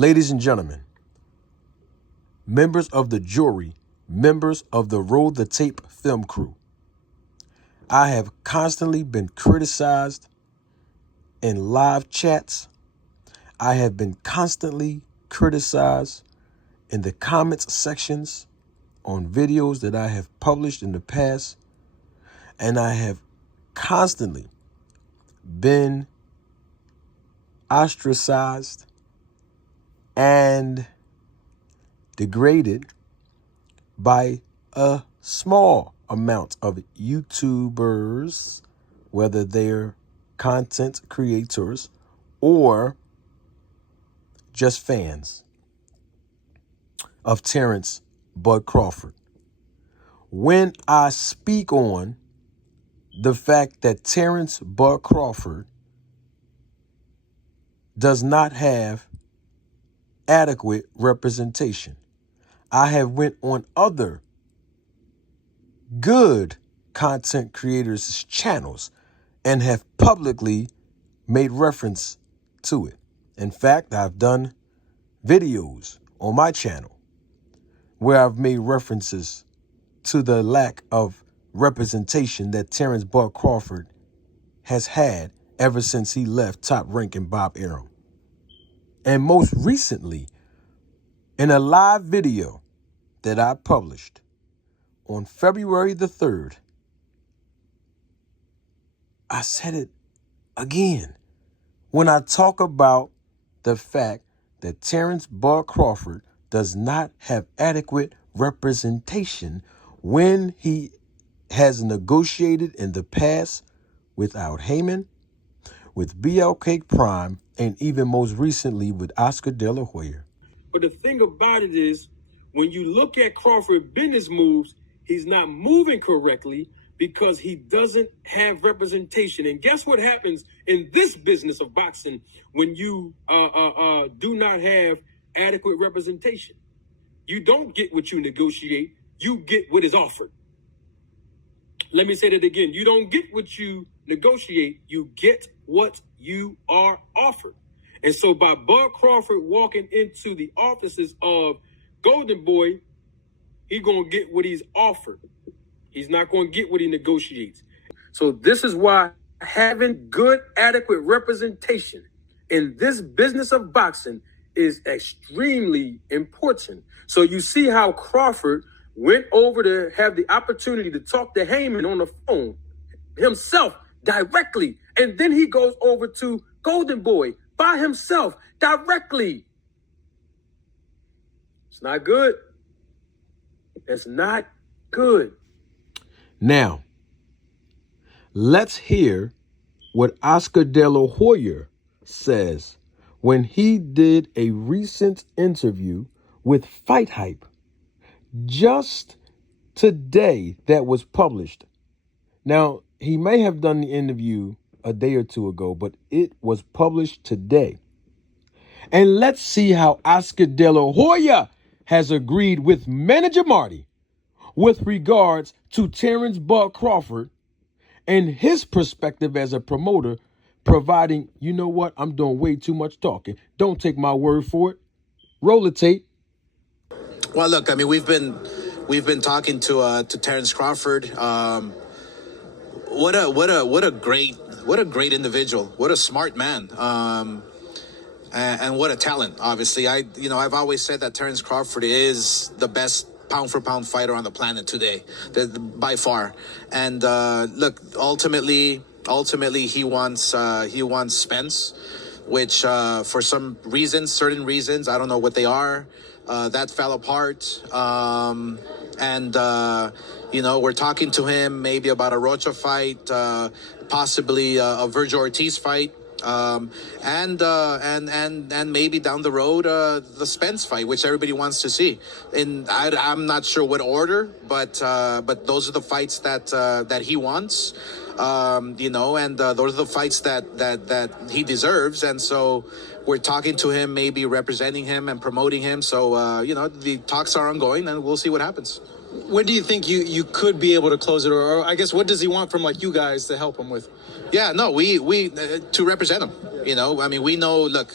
Ladies and gentlemen, members of the jury, members of the Roll the Tape film crew, I have constantly been criticized in live chats. I have been constantly criticized in the comments sections on videos that I have published in the past. And I have constantly been ostracized and degraded by a small amount of YouTubers, whether they're content creators or just fans of Terence Bud Crawford. When I speak on the fact that Terence Bud Crawford does not have adequate representation, I have went on other good content creators' channels and have publicly made reference to it. In fact, I've done videos on my channel where I've made references to the lack of representation that Terence Bud Crawford has had ever since he left Top Rank and Bob Arum. And most recently, in a live video that I published on February the 3rd, I said it again when I talk about the fact that Terence Bud Crawford does not have adequate representation when he has negotiated in the past with Al Heyman, with BLK Prime, and even most recently with Oscar De La Hoya. But the thing about it is, when you look at Crawford's business moves, he's not moving correctly because he doesn't have representation. And guess what happens in this business of boxing when you do not have adequate representation? You don't get what you negotiate, you get what is offered. Let me say that again. You don't get what you negotiate, you get what you are offered. And so by Bud Crawford walking into the offices of Golden Boy, he's going to get what he's offered. He's not going to get what he negotiates. So this is why having good, adequate representation in this business of boxing is extremely important. So you see how Crawford went over to have the opportunity to talk to Heyman on the phone himself directly. And then he goes over to Golden Boy by himself directly. It's not good. It's not good. Now, let's hear what Oscar De La Hoya says when he did a recent interview with Fight Hype just today that was published. Now, he may have done the interview a day or two ago, but it was published today. And let's see how Oscar De La Hoya has agreed with Manager Marty with regards to Terence Bud Crawford and his perspective as a promoter, providing, you know what, I'm doing way too much talking. Don't take my word for it. Roll the tape. Well, look, I mean, we've been talking to Terence Crawford. What a great individual. What a smart man. And what a talent. Obviously, I've always said that Terence Crawford is the best pound for pound fighter on the planet today, by far. And look, ultimately he wants Spence, which for some reasons, certain reasons, I don't know what they are, that fell apart. We're talking to him maybe about a Rocha fight, possibly a Virgil Ortiz fight. And maybe down the road the Spence fight, which everybody wants to see. I'm not sure what order, but those are the fights that he wants. And those are the fights that he deserves. And so we're talking to him, maybe representing him and promoting him. So the talks are ongoing, and we'll see what happens. When do you think you could be able to close it, or I guess what does he want from you guys to help him with? Yeah, no, we to represent him. I mean, we know. Look,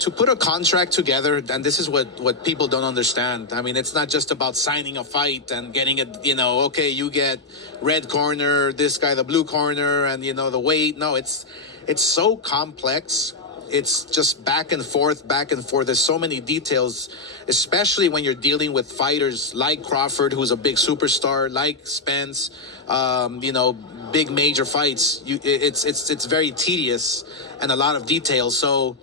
to put a contract together, and this is what people don't understand. I mean, it's not just about signing a fight and getting it, okay, you get red corner, this guy the blue corner, and the weight. No, it's so complex. It's just back and forth. There's so many details, especially when you're dealing with fighters like Crawford, who's a big superstar, like Spence, big major fights. It's very tedious and a lot of details. So,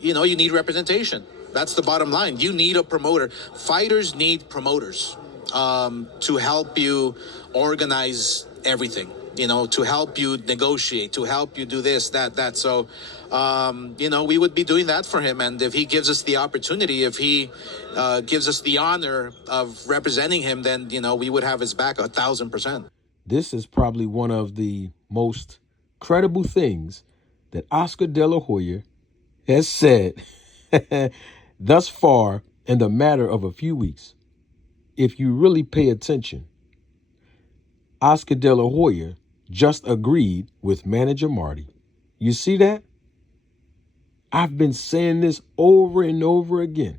you need representation. That's the bottom line. You need a promoter. Fighters need promoters to help you organize everything. To help you negotiate, to help you do this, that. So, we would be doing that for him. And if he gives us the opportunity, if he gives us the honor of representing him, then, we would have his back 1,000%. This is probably one of the most credible things that Oscar De La Hoya has said thus far in the matter of a few weeks. If you really pay attention, Oscar De La Hoya just agreed with Manager Marty. You see that? I've been saying this over and over again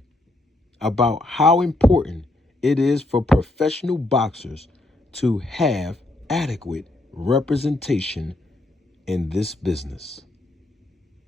about how important it is for professional boxers to have adequate representation in this business.